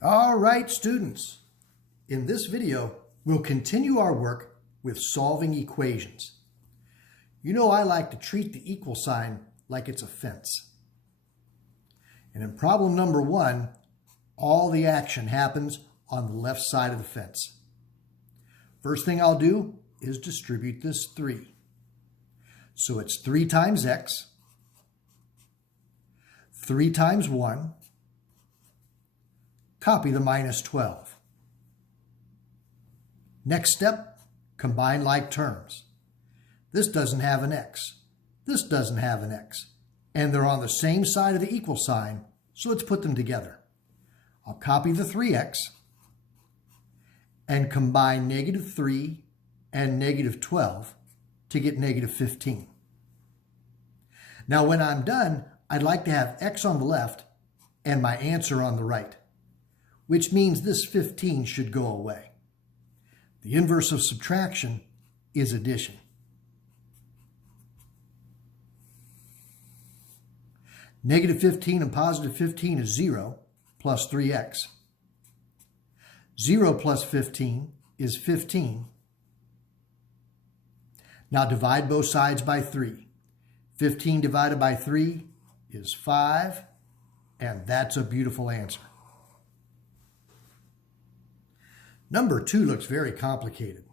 All right, students. In this video, we'll continue our work with solving equations. You know I like to treat the equal sign like it's a fence. And in problem number 1, all the action happens on the left side of the fence. First thing I'll do is distribute this 3. So it's 3 times x, 3 times 1, copy the minus 12. Next step, combine like terms. This doesn't have an x, this doesn't have an x, and they're on the same side of the equal sign, so let's put them together. I'll copy the 3x and combine negative 3 and negative 12 to get negative 15. Now when I'm done, I'd like to have x on the left and my answer on the right, which means this 15 should go away. The inverse of subtraction is addition. Negative 15 and positive 15 is 0 plus 3x. 0 plus 15 is 15. Now divide both sides by 3. 15 divided by 3 is 5, and that's a beautiful answer. Number 2 looks very complicated.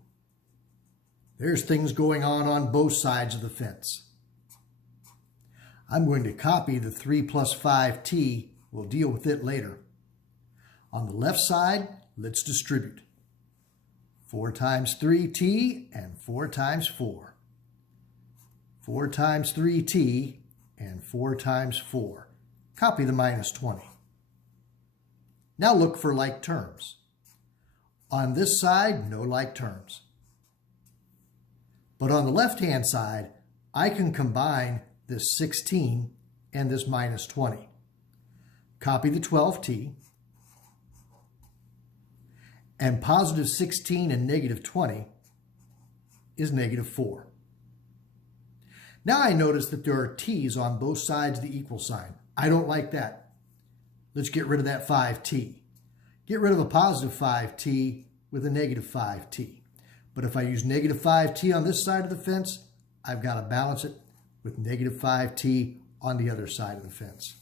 There's things going on both sides of the fence. I'm going to copy the 3 plus 5t. We'll deal with it later. On the left side, let's distribute. 4 times 3t and 4 times 4. 4 times 3t and 4 times 4. Copy the minus 20. Now look for like terms. On this side, no like terms. But on the left-hand side, I can combine this 16 and this minus 20. Copy the 12t, and positive 16 and negative 20 is negative 4. Now I notice that there are t's on both sides of the equal sign. I don't like that. Let's get rid of that 5t. Get rid of a positive 5t with a negative 5t. But if I use negative 5t on this side of the fence, I've got to balance it with negative 5t on the other side of the fence.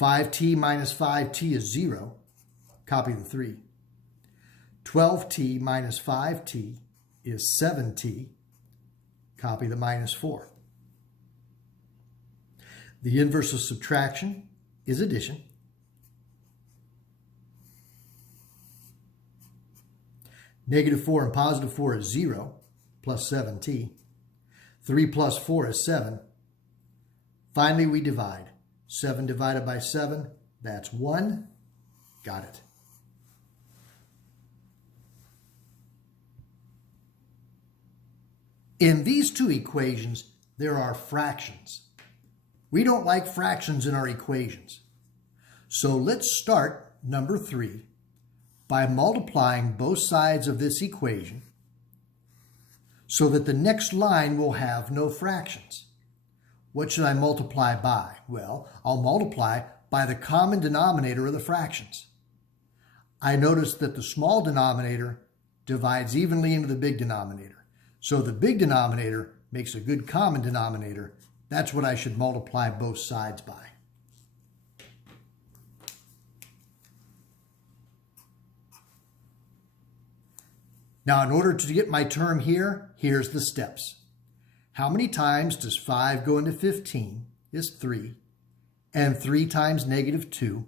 5t minus 5t is 0. Copy the 3. 12t minus 5t is 7t. Copy the minus 4. The inverse of subtraction is addition. Negative 4 and positive 4 is 0 plus 7t. 3 plus 4 is 7. Finally, we divide. 7 divided by 7, that's 1. Got it. In these two equations, there are fractions. We don't like fractions in our equations. So let's start number 3 by multiplying both sides of this equation so that the next line will have no fractions. What should I multiply by? Well, I'll multiply by the common denominator of the fractions. I notice that the small denominator divides evenly into the big denominator. So the big denominator makes a good common denominator. That's what I should multiply both sides by. Now, in order to get my term here, here's the steps. How many times does 5 go into 15 is 3, and 3 times negative 2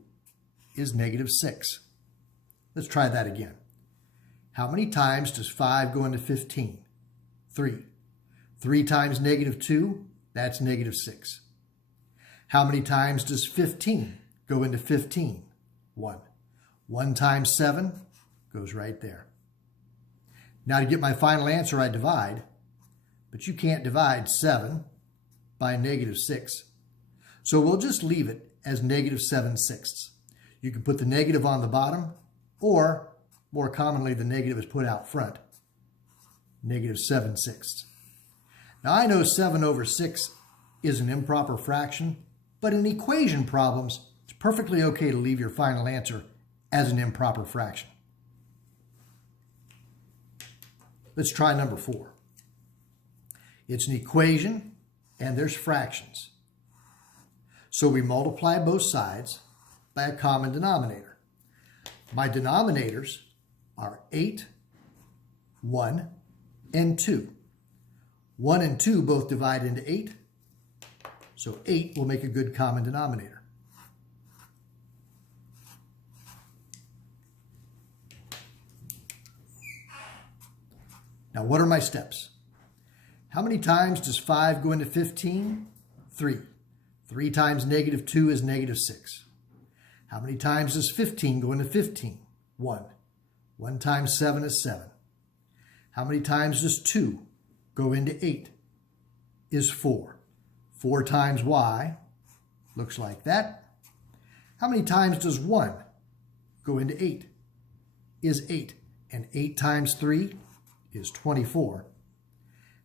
is negative 6. Let's try that again. How many times does 5 go into 15? 3. 3 times negative 2, that's negative 6. How many times does 15 go into 15? 1. 1 times 7 goes right there. Now to get my final answer, I divide, but you can't divide 7 by negative 6. So we'll just leave it as negative 7/6. You can put the negative on the bottom, or more commonly, the negative is put out front. Negative 7/6. Now I know 7 over 6 is an improper fraction, but in equation problems, it's perfectly okay to leave your final answer as an improper fraction. Let's try number 4. It's an equation and there's fractions. So we multiply both sides by a common denominator. My denominators are 8, 1, and 2. 1 and 2 both divide into 8, so 8 will make a good common denominator. Now, what are my steps? How many times does 5 go into 15? 3. 3 times negative 2 is negative 6. How many times does 15 go into 15? 1. 1 times 7 is 7. How many times does 2 go into 8? Is 4. 4 times y looks like that. How many times does 1 go into 8? Is 8. And 8 times 3 is 24.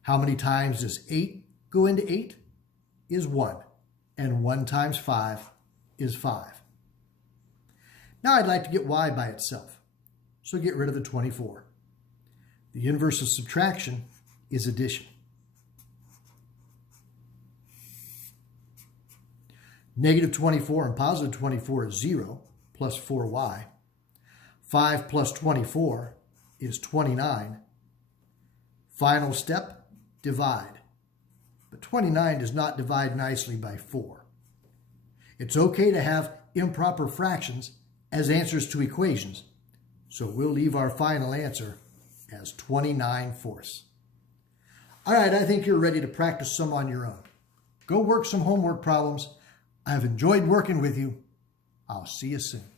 How many times does 8 go into 8? Is 1. And 1 times 5 is 5. Now I'd like to get y by itself, so get rid of the 24. The inverse of subtraction is addition. Negative 24 and positive 24 is 0, plus 4y. 5 plus 24 is 29. Final step, divide. But 29 does not divide nicely by 4. It's okay to have improper fractions as answers to equations, so we'll leave our final answer as 29/4. All right, I think you're ready to practice some on your own. Go work some homework problems. I've enjoyed working with you. I'll see you soon.